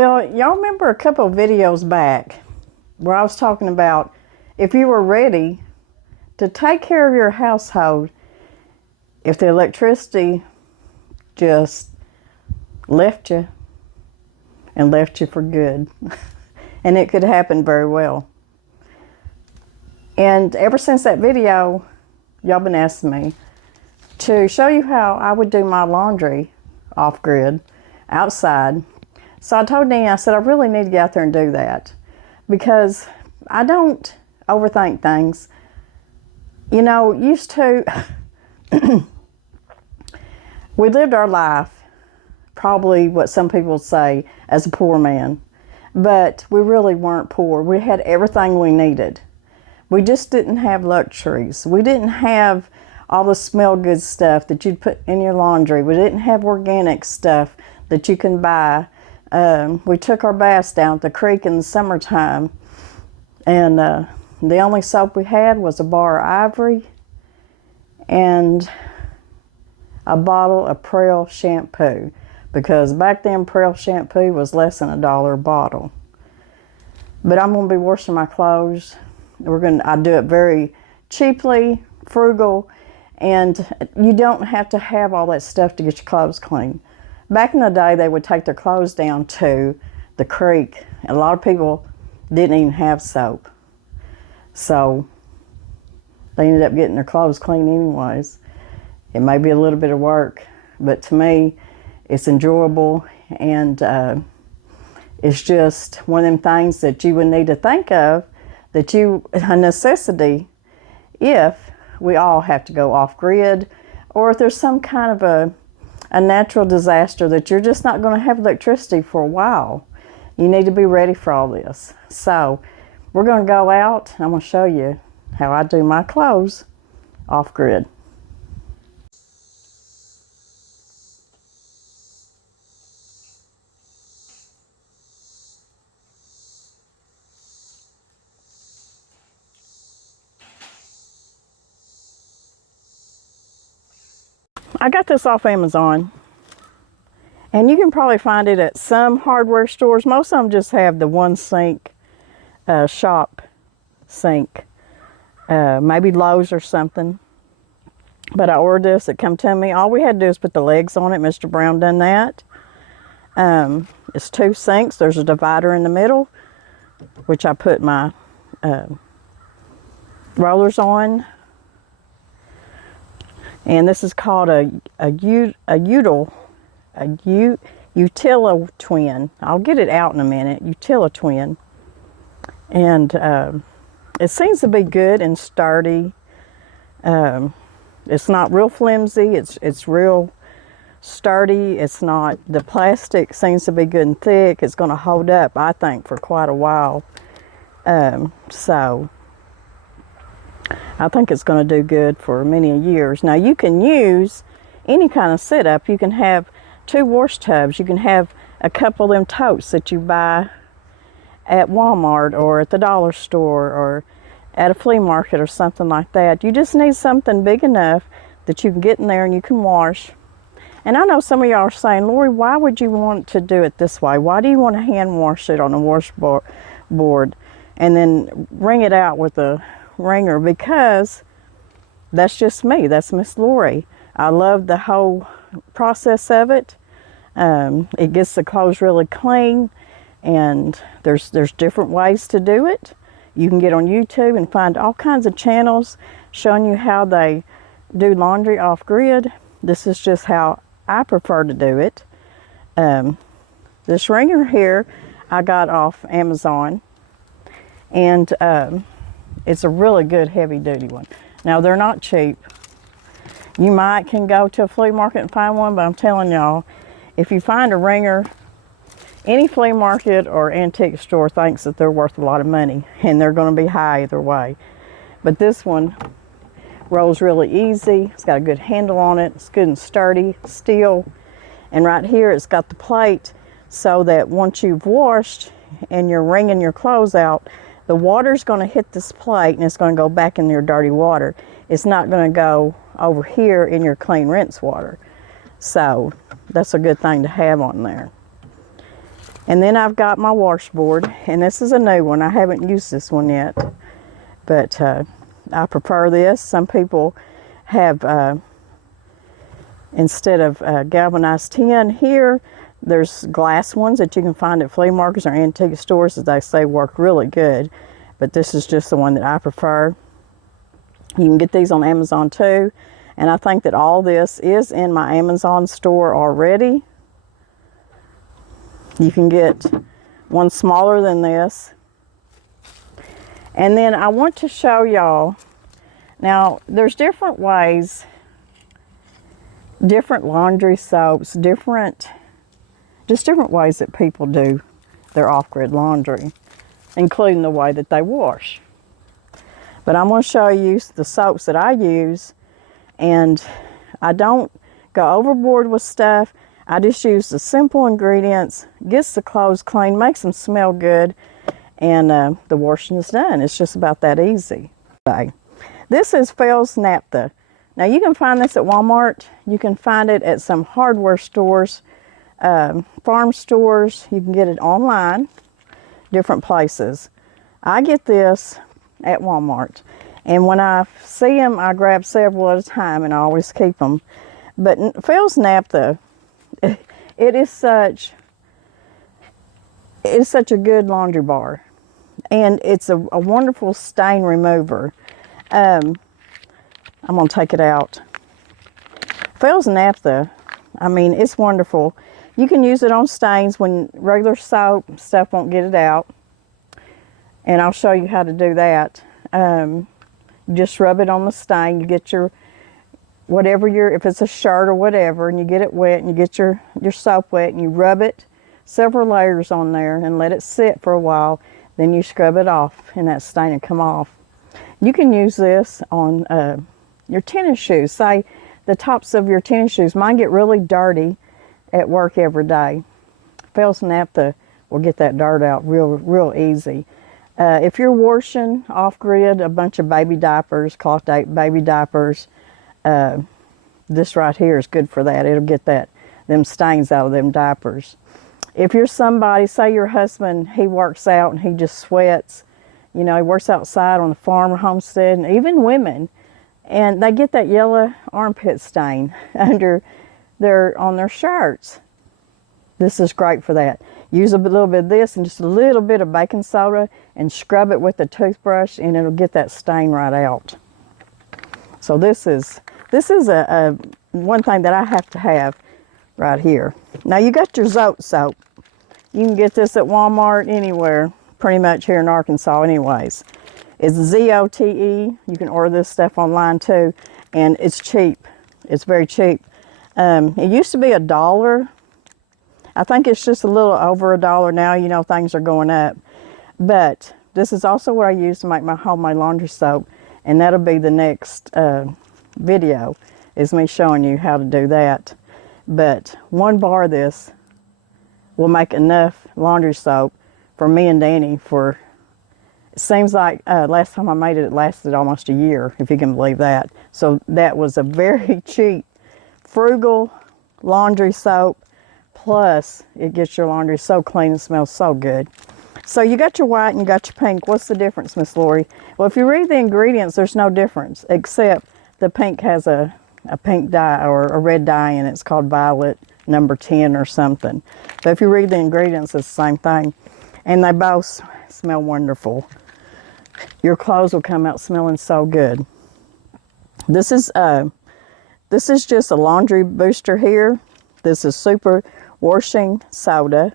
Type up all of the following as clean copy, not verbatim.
Well, y'all remember a couple of videos back where I was talking about if you were ready to take care of your household if the electricity just left you and left you for good. And it could happen very well. And ever since that video, y'all been asking me to show you how I would do my laundry off-grid outside. So I told Dean, I said, I really need to get out there and do that because I don't overthink things. You know, used to, we lived our life, probably what some people say, as a poor man. But we really weren't poor. We had everything we needed. We just didn't have luxuries. We didn't have all the smell good stuff that you'd put in your laundry. We didn't have organic stuff that you can buy. We took our baths down at the creek in the summertime, and the only soap we had was a bar of Ivory and a bottle of Prel shampoo, because back then Prel shampoo was less than $1 a bottle. But I'm going to be washing my clothes. I do it very cheaply, frugal, and you don't have to have all that stuff to get your clothes clean. Back in the day, they would take their clothes down to the creek. A lot of people didn't even have soap. So they ended up getting their clothes clean anyways. It may be a little bit of work, but to me, it's enjoyable, and it's just one of them things that you would need to think of, a necessity if we all have to go off-grid, or if there's some kind of a natural disaster that you're just not going to have electricity for a while. You need to be ready for all this. So we're going to go out, and I'm going to show you how I do my clothes off-grid. I got this off Amazon, and you can probably find it at some hardware stores. Most of them just have the one sink, shop sink, maybe Lowe's or something. But I ordered this, it come to me. All we had to do is put the legs on it. Mr. Brown done that. It's 2 sinks. There's a divider in the middle, which I put my rollers on. And this is called a Utila twin. I'll get it out in a minute. Utila twin. And it seems to be good and sturdy. It's not real flimsy. It's real sturdy. It's not, the plastic seems to be good and thick. It's going to hold up, I think, for quite a while. So I think it's going to do good for many years. Now you can use any kind of setup. You can have 2 wash tubs. You can have a couple of them totes that you buy at Walmart or at the dollar store or at a flea market or something like that. You just need something big enough that you can get in there and you can wash. And I know some of y'all are saying, Lori, why would you want to do it this way? Why do you want to hand wash it on a washboard and then wring it out with a wringer? Because that's just me. That's Miss Lori. I love the whole process of it. It gets the clothes really clean, and there's different ways to do it. You can get on YouTube and find all kinds of channels showing you how they do laundry off-grid. This is just how I prefer to do it. This wringer here I got off Amazon, and it's a really good heavy-duty one. Now, they're not cheap. You can go to a flea market and find one, but I'm telling y'all, if you find a wringer, any flea market or antique store thinks that they're worth a lot of money, and they're going to be high either way. But this one rolls really easy. It's got a good handle on it. It's good and sturdy, steel. And right here, it's got the plate so that once you've washed and you're wringing your clothes out, the water's going to hit this plate and it's going to go back in your dirty water. It's not going to go over here in your clean rinse water. So that's a good thing to have on there. And then I've got my washboard, and this is a new one. I haven't used this one yet, but I prefer this. Some people have, instead of galvanized tin here, there's glass ones that you can find at flea markets or antique stores that they say work really good. But this is just the one that I prefer. You can get these on Amazon too. And I think that all this is in my Amazon store already. You can get one smaller than this. And then I want to show y'all, now there's different ways, different laundry soaps, just different ways that people do their off-grid laundry, including the way that they wash. But I'm going to show you the soaps that I use, and I don't go overboard with stuff. I just use the simple ingredients, gets the clothes clean, makes them smell good, and the washing is done. It's just about that easy. This is Phil's Naphtha. Now you can find this at Walmart. You can find it at some hardware stores, farm stores. You can get it online, different places. I get this at Walmart. And when I see them, I grab several at a time, and I always keep them. But Phil's Naphtha, it is such a good laundry bar, and it's a wonderful stain remover. I'm gonna take it out. Phil's Naphtha, I mean, it's wonderful. You can use it on stains when regular soap stuff won't get it out, and I'll show you how to do that. Just rub it on the stain. You get your whatever if it's a shirt or whatever, and you get it wet, and you get your soap wet, and you rub it several layers on there and let it sit for a while. Then you scrub it off, and that stain will come off. You can use this on your tennis shoes. Say the tops of your tennis shoes. Mine get really dirty at work every day. Phil's Naphtha will get that dirt out real easy. If you're washing off-grid a bunch of baby diapers, cloth baby diapers, this right here is good for that. It'll get them stains out of them diapers. If you're somebody, say your husband, he works out and he just sweats, you know, he works outside on the farm or homestead, and even women, and they get that yellow armpit stain on their shirts. This is great for that. Use a little bit of this and just a little bit of baking soda and scrub it with a toothbrush, and it'll get that stain right out. So this is a one thing that I have to have right here. Now you got your Zote soap. You can get this at Walmart, anywhere, pretty much here in Arkansas anyways. It's ZOTE. You can order this stuff online too, and it's cheap. It's very cheap. It used to be $1. I think it's just a little over $1 now. You know, things are going up. But this is also what I use to make my homemade laundry soap, and that'll be the next video, is me showing you how to do that. But one bar of this will make enough laundry soap for me and Danny for, it seems like last time I made it, it lasted almost a year, if you can believe that. So that was a very cheap, frugal laundry soap. Plus, it gets your laundry so clean and smells so good. So you got your white and you got your pink. What's the difference, Miss Lori? Well, if you read the ingredients, there's no difference, except the pink has a pink dye or a red dye in it. It's called Violet number 10 or something. But if you read the ingredients, it's the same thing. And they both smell wonderful. Your clothes will come out smelling so good. This is just a laundry booster here. This is super washing soda.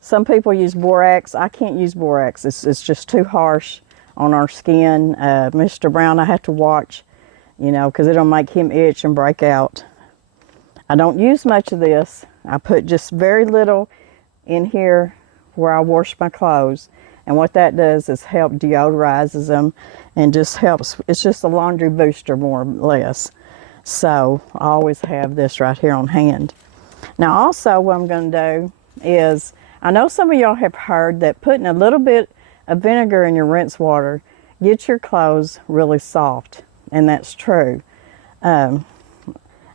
Some people use borax. I can't use borax. It's just too harsh on our skin. Mr. Brown, I have to watch, you know, because it'll make him itch and break out. I don't use much of this. I put just very little in here where I wash my clothes. And what that does is help deodorizes them and just helps. It's just a laundry booster, more or less. So I always have this right here on hand. Now also what I'm going to do is, I know some of y'all have heard that putting a little bit of vinegar in your rinse water gets your clothes really soft, and that's true. I'm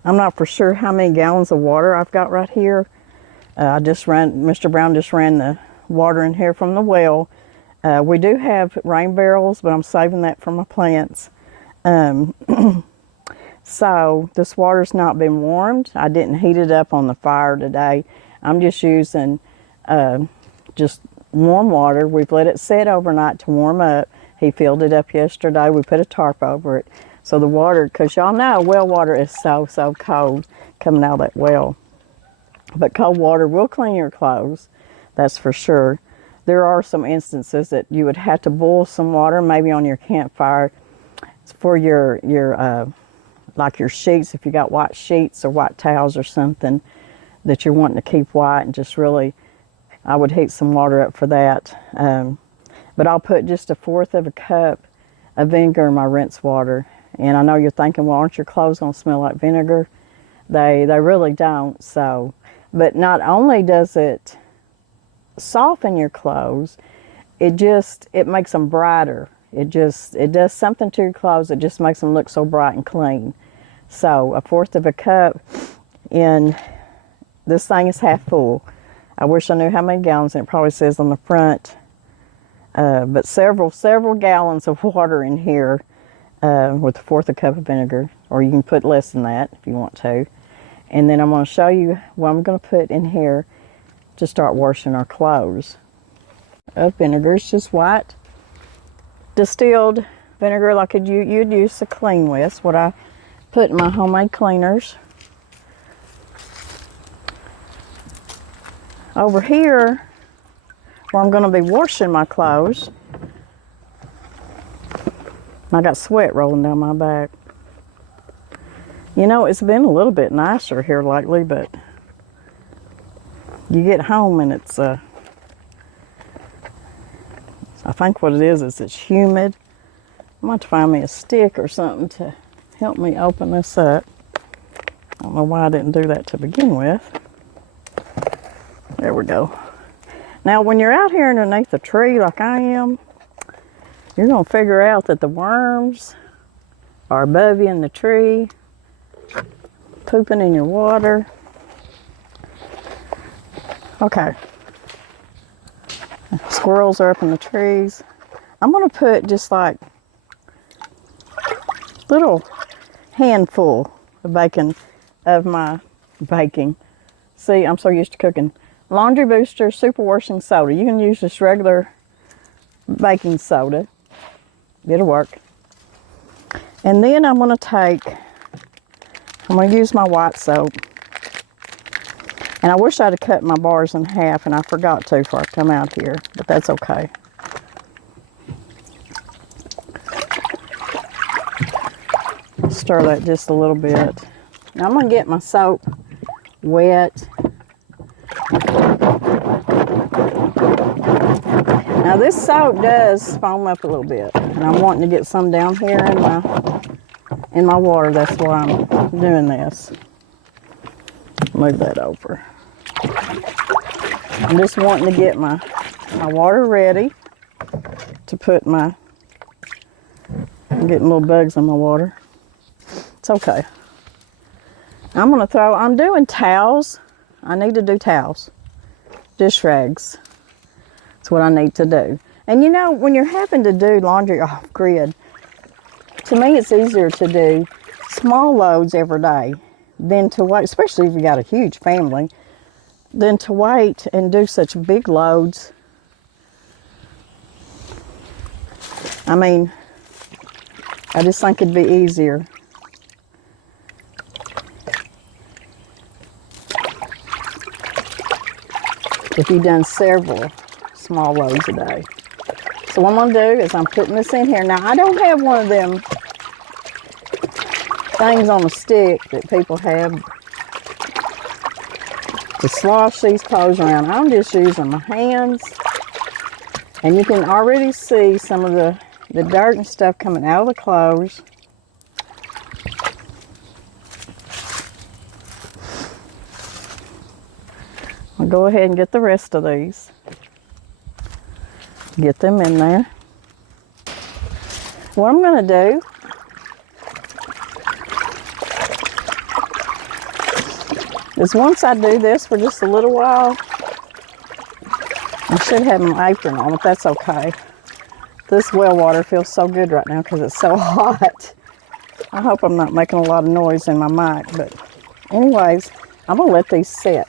not for sure how many gallons of water I've got right here, Mr. Brown just ran the water in here from the well. We do have rain barrels, but I'm saving that for my plants. So this water's not been warmed. I didn't heat it up on the fire today. I'm just using just warm water. We've let it sit overnight to warm up. He filled it up yesterday. We put a tarp over it. So the water, because y'all know well water is so cold coming out of that well. But cold water will clean your clothes, that's for sure. There are some instances that you would have to boil some water, maybe on your campfire, for your like your sheets, if you got white sheets or white towels or something that you're wanting to keep white, and just really, I would heat some water up for that. But I'll put just 1/4 of a cup of vinegar in my rinse water. And I know you're thinking, well, aren't your clothes gonna smell like vinegar? They really don't. So, but not only does it soften your clothes, it makes them brighter. It does something to your clothes. It just makes them look so bright and clean. So 1/4 of a cup, and this thing is half full. I wish I knew how many gallons, and it probably says on the front, but several gallons of water in here with 1/4 a cup of vinegar, or you can put less than that if you want to. And then I'm going to show you what I'm going to put in here to start washing our clothes. Vinegar is just white distilled vinegar, like you'd use to clean with. It's what I put in my homemade cleaners. Over here, where I'm going to be washing my clothes, I got sweat rolling down my back. You know, it's been a little bit nicer here lately, but you get home and it's I think what it is it's humid. I'm going to find me a stick or something to help me open this up. I don't know why I didn't do that to begin with. There we go. Now, when you're out here underneath the tree like I am, you're going to figure out that the worms are above you in the tree, pooping in your water. Okay. Squirrels are up in the trees. I'm going to put just like a little handful of my baking. See, I'm so used to cooking. Laundry Booster Super Washing Soda. You can use just regular baking soda. It'll work. And then I'm going to use my white soap. And I wish I'd have cut my bars in half, and I forgot to before I come out here, but that's okay. Stir that just a little bit. Now I'm going to get my soap wet. Now this soap does foam up a little bit, and I'm wanting to get some down here in my water. That's why I'm doing this. Move that over. I'm just wanting to get my water ready to put I'm getting little bugs in my water. It's okay. I'm doing towels. I need to do towels. Dish rags. That's what I need to do. And you know, when you're having to do laundry off grid, to me it's easier to do small loads every day than to wait, especially if you got a huge family, than to wait and do such big loads. I mean, I just think it'd be easier. If you've done several small loads a day. So what I'm going to do is I'm putting this in here. Now, I don't have one of them things on a stick that people have to slosh these clothes around. I'm just using my hands. And you can already see some of the dirt and stuff coming out of the clothes. I'll go ahead and get the rest of these. Get them in there. What I'm going to do is once I do this for just a little while, I should have my apron on, if that's okay. This well water feels so good right now because it's so hot. I hope I'm not making a lot of noise in my mic, but anyways, I'm gonna let these sit.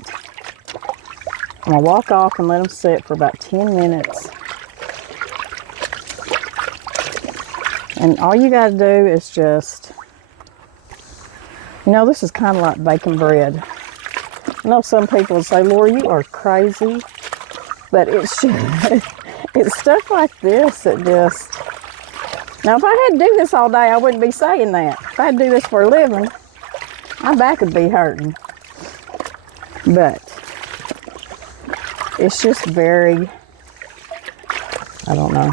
I'm gonna walk off and let them sit for about 10 minutes. And all you gotta do is just, you know, this is kind of like baking bread. I know some people would say, Lori, you are crazy, but it's just, it's stuff like this that just, now if I had to do this all day, I wouldn't be saying that. If I had to do this for a living, my back would be hurting. But it's just very, I don't know.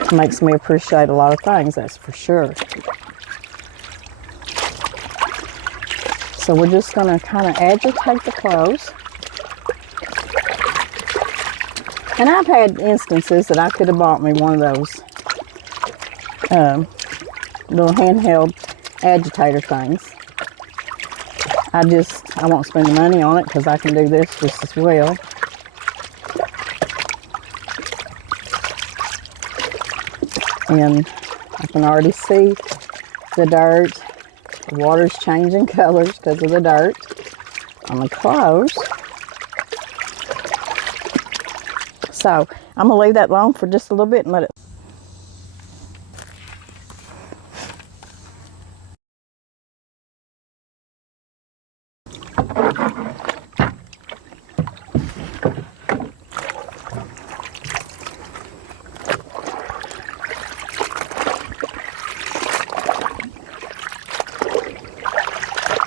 It makes me appreciate a lot of things, that's for sure. So we're just going to kind of agitate the clothes. And I've had instances that I could have bought me one of those little handheld agitator things. I won't spend the money on it because I can do this just as well. And I can already see the dirt. The water's changing colors because of the dirt on the clothes. So I'm going to leave that alone for just a little bit and let it.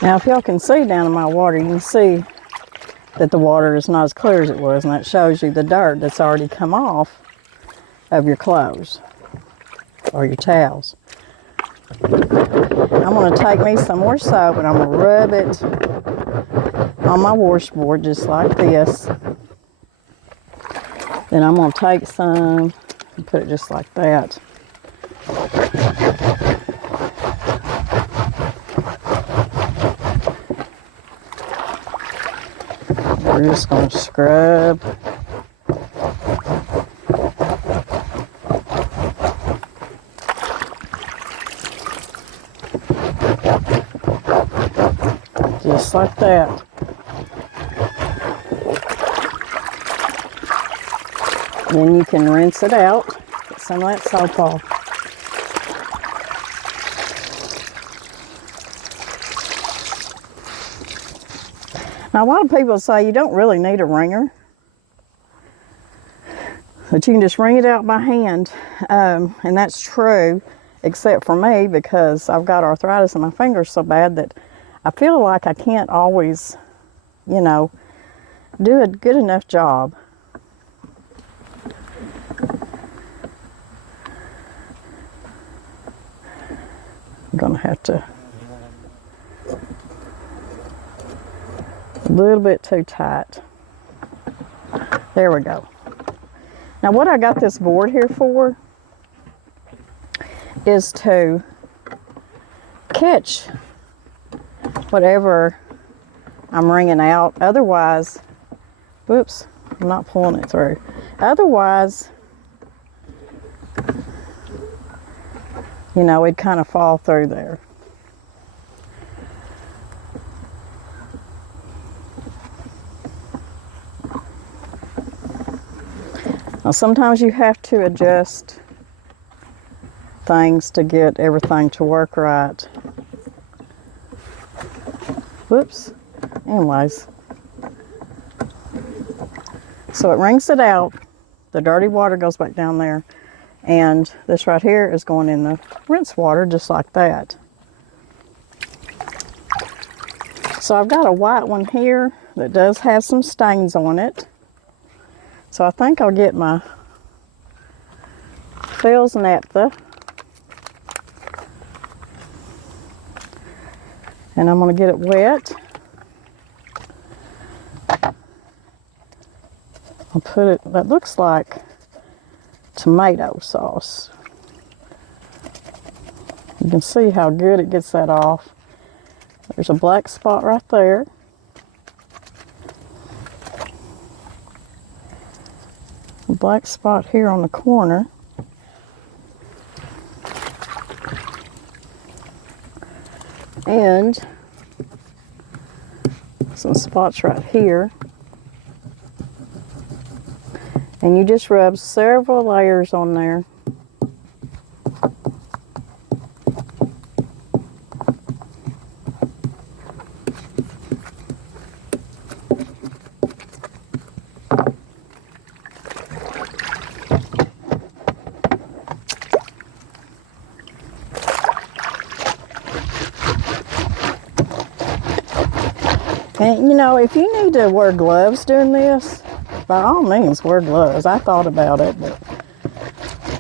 Now, if y'all can see down in my water, you can see that the water is not as clear as it was, and that shows you the dirt that's already come off of your clothes or your towels. I'm going to take me some more soap and I'm going to rub it on my washboard just like this. Then I'm going to take some and put it just like that. We're just going to scrub. Just like that. Then you can rinse it out, get some of that soap off. Now, a lot of people say you don't really need a wringer, that you can just wring it out by hand, and that's true, except for me, because I've got arthritis in my fingers so bad that I feel like I can't always, you know, do a good enough job. I'm gonna have to, a little bit too tight. There we go. Now what I got this board here for is to catch whatever I'm wringing out. Otherwise, whoops, I'm not pulling it through. Otherwise, you know, it'd kind of fall through there. Now sometimes you have to adjust things to get everything to work right. Whoops. Anyways. So it wrings it out. The dirty water goes back down there. And this right here is going in the rinse water just like that. So I've got a white one here that does have some stains on it. So I think I'll get my Phil's naphtha. And I'm going to get it wet. I'll put it, that looks like tomato sauce. You can see how good it gets that off. There's a black spot right there. A black spot here on the corner. And some spots right here. And you just rub several layers on there. And you know, if you need to wear gloves doing this, by all means wear gloves. I thought about it, but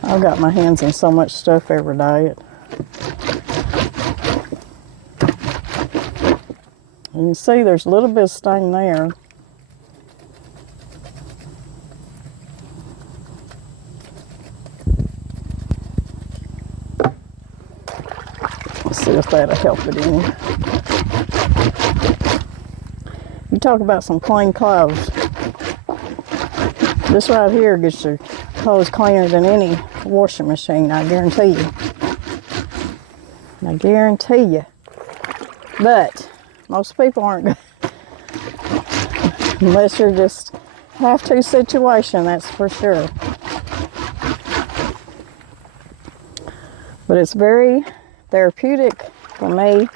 I've got my hands in so much stuff every day. You can see there's a little bit of stain there. Let's see if that'll help it any. You talk about some clean clothes. This right here gets your clothes cleaner than any washing machine, I guarantee you. I guarantee you. But most people aren't good. Unless you're just have-to situation, that's for sure. But it's very therapeutic for me.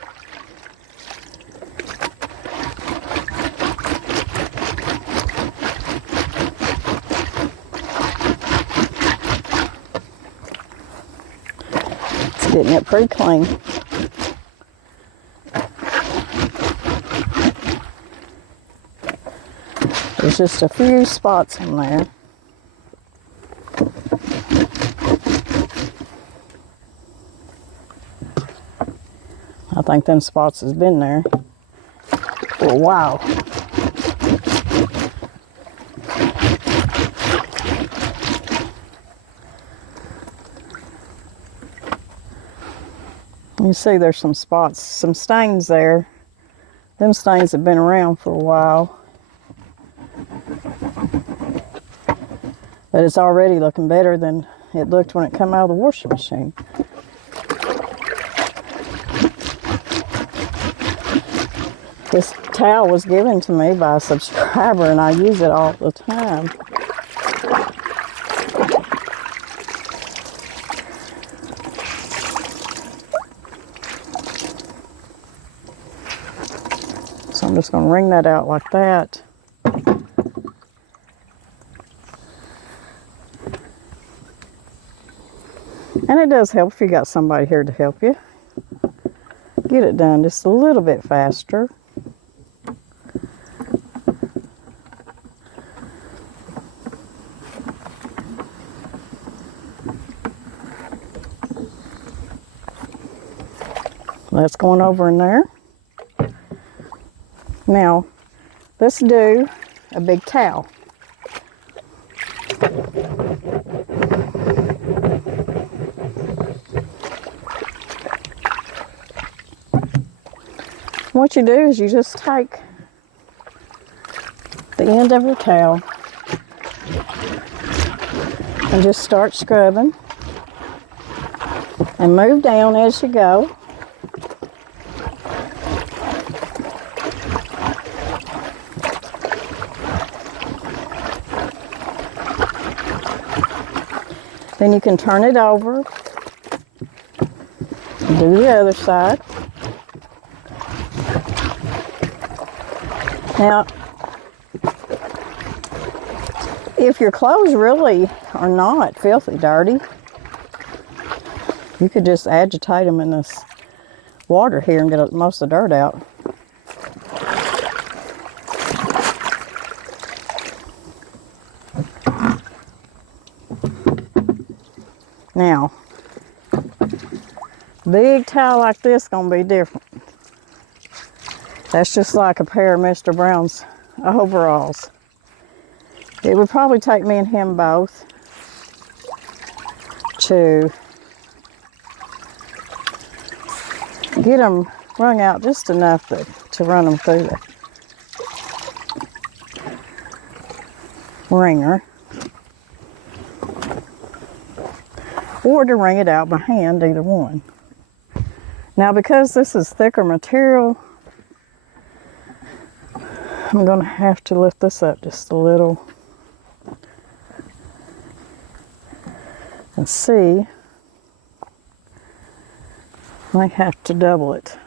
Getting it pretty clean. There's just a few spots in there. I think them spots has been there for a while. You see there's some spots, some stains there. Them stains have been around for a while. But it's already looking better than it looked when it came out of the washing machine. This towel was given to me by a subscriber and I use it all the time. So I'm just going to wring that out like that. And it does help if you got somebody here to help you. Get it done just a little bit faster. That's going over in there. Now, let's do a big towel. What you do is you just take the end of your towel and just start scrubbing and move down as you go. Then you can turn it over and do the other side. Now, if your clothes really are not filthy dirty, you could just agitate them in this water here and get most of the dirt out. Now, big towel like this is gonna be different. That's just like a pair of Mr. Brown's overalls. It would probably take me and him both to get them wrung out just enough to run them through the wringer, or to wring it out by hand, either one. Now, because this is thicker material, I'm going to have to lift this up just a little and see. I might have to double it.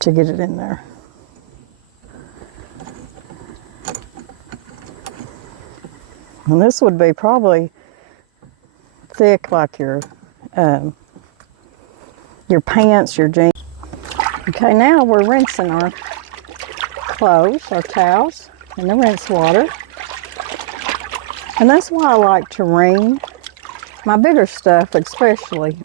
To get it in there. And this would be probably thick like your pants, your jeans. Okay, now we're rinsing our clothes, our towels, in the rinse water. And that's why I like to wring my bigger stuff, especially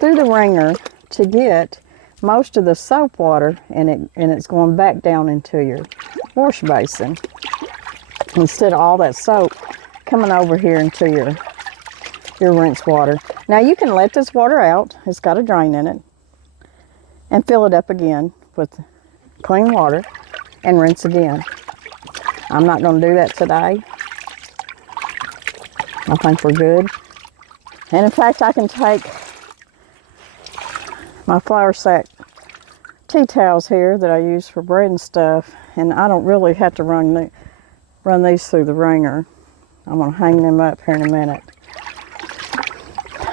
through the wringer, to get most of the soap water and it's going back down into your wash basin instead of all that soap coming over here into your rinse water. Now you can let this water out, it's got a drain in it, and fill it up again with clean water and rinse again. I'm not going to do that today. I think we're good. And in fact, I can take my flour sack tea towels here that I use for bread and stuff, and I don't really have to run these through the wringer. I'm going to hang them up here in a minute.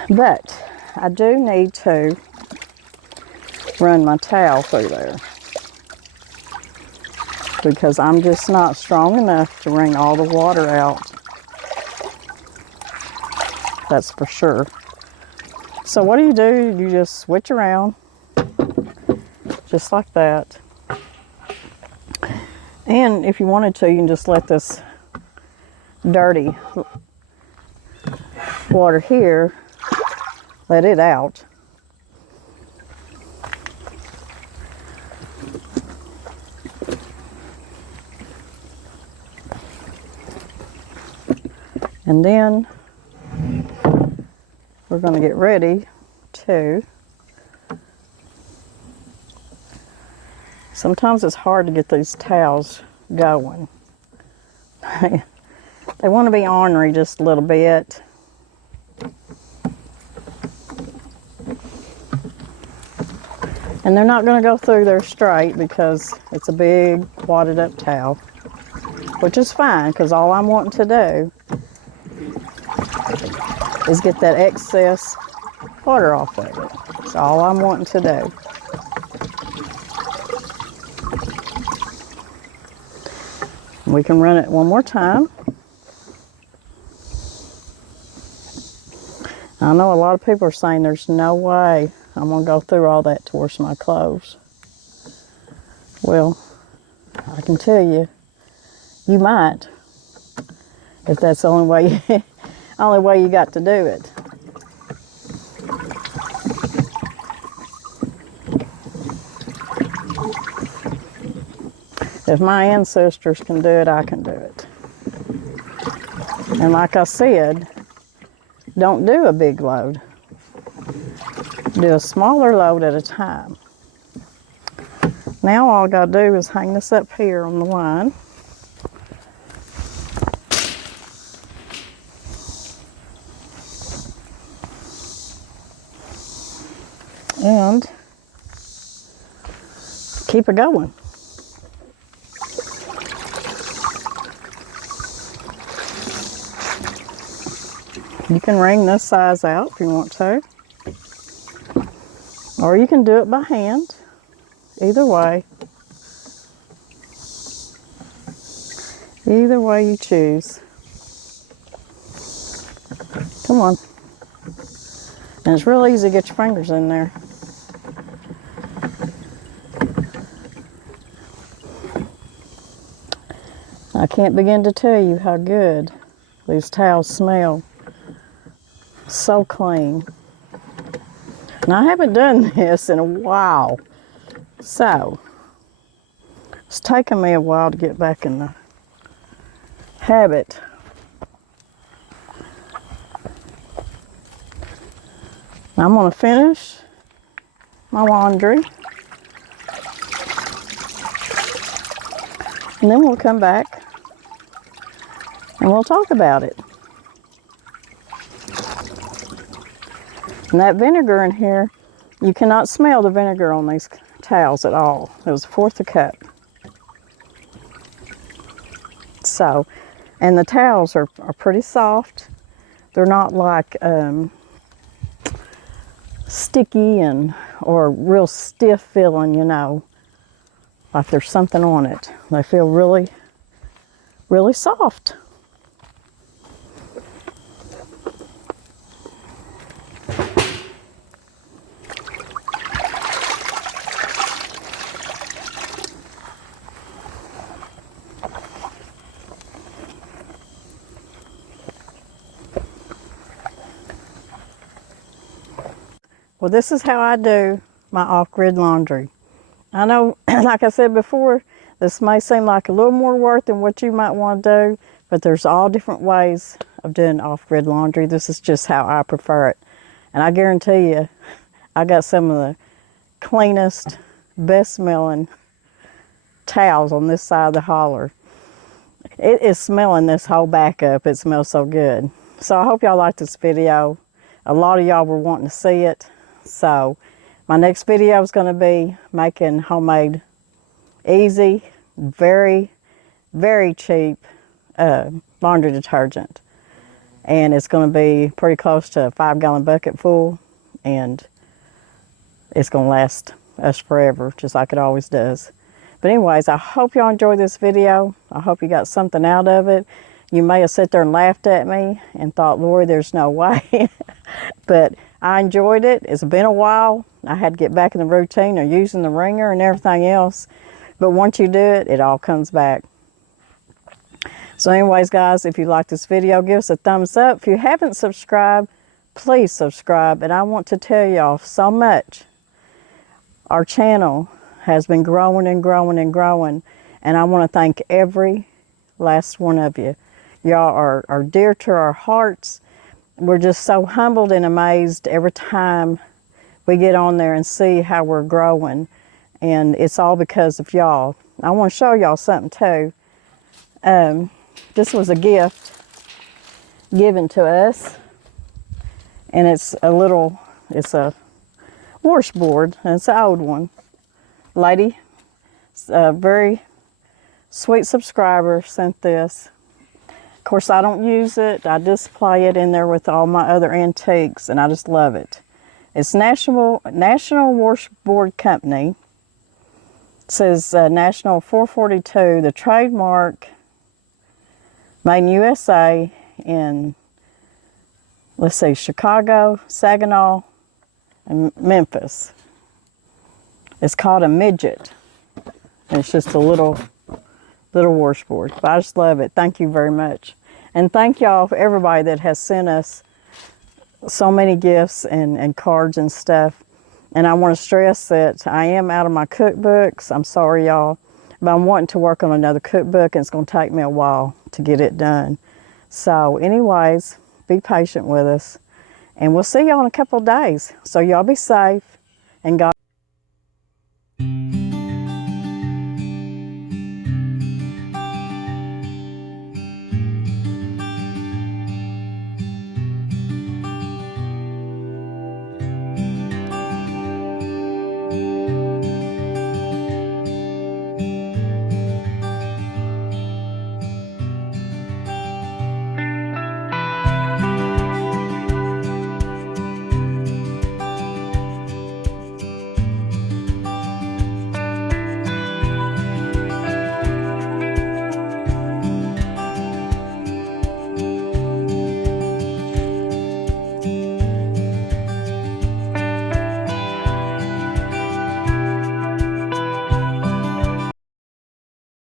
But I do need to run my towel through there because I'm just not strong enough to wring all the water out. That's for sure. So what do? You just switch around, just like that. And if you wanted to, you can just let this dirty water here, let it out. And then we're going to get ready to, sometimes it's hard to get these towels going. They want to be ornery just a little bit. And they're not going to go through there straight because it's a big wadded up towel, which is fine because all I'm wanting to do is get that excess water off of it. That's all I'm wanting to do. We can run it one more time. I know a lot of people are saying there's no way I'm going to go through all that to wash my clothes. Well, I can tell you, you might, if that's the only way you got to do it. If my ancestors can do it, I can do it. And like I said, don't do a big load. Do a smaller load at a time. Now all I gotta do is hang this up here on the line. And keep it going. You can wring this size out if you want to. Or you can do it by hand. Either way. Either way you choose. Come on. And it's real easy to get your fingers in there. I can't begin to tell you how good these towels smell. So clean. Now, I haven't done this in a while, so it's taken me a while to get back in the habit I'm going to finish my laundry. And then we'll come back and we'll talk about it. And that vinegar in here, you cannot smell the vinegar on these towels at all. It was a fourth a cup. So, and the towels are pretty soft. They're not like sticky or real stiff feeling, you know, like there's something on it. They feel really, really soft. Well, this is how I do my off-grid laundry. I know, like I said before, this may seem like a little more work than what you might want to do, but there's all different ways of doing off-grid laundry. This is just how I prefer it. And I guarantee you, I got some of the cleanest, best smelling towels on this side of the holler. It is smelling this whole back up. It smells so good. So I hope y'all like this video. A lot of y'all were wanting to see it. So my next video is going to be making homemade, easy, very, very cheap laundry detergent. And it's going to be pretty close to a 5-gallon bucket full. And it's going to last us forever, just like it always does. But anyways, I hope y'all enjoyed this video. I hope you got something out of it. You may have sat there and laughed at me and thought, Lori, there's no way. But I enjoyed it. It's been a while. I had to get back in the routine of using the wringer and everything else. But once you do it, it all comes back. So anyways, guys, if you like this video, give us a thumbs up. If you haven't subscribed, please subscribe. And I want to tell y'all so much. Our channel has been growing and growing and growing. And I want to thank every last one of you. Y'all are dear to our hearts. We're just so humbled and amazed every time we get on there and see how we're growing. And it's all because of y'all. I want to show y'all something too. This was a gift given to us. And it's a washboard. And it's an old one. Lady, a very sweet subscriber, sent this. Of course, I don't use it. I display it in there with all my other antiques, and I just love it. It's National Washboard Company. It says National 442, the trademark, made in USA in, let's see, Chicago, Saginaw, and Memphis. It's called a midget. And it's just a little washboard. But I just love it. Thank you very much. And thank y'all for everybody that has sent us so many gifts and cards and stuff. And I want to stress that I am out of my cookbooks. I'm sorry, y'all. But I'm wanting to work on another cookbook, and it's going to take me a while to get it done. So anyways, be patient with us. And we'll see y'all in a couple of days. So y'all be safe. And God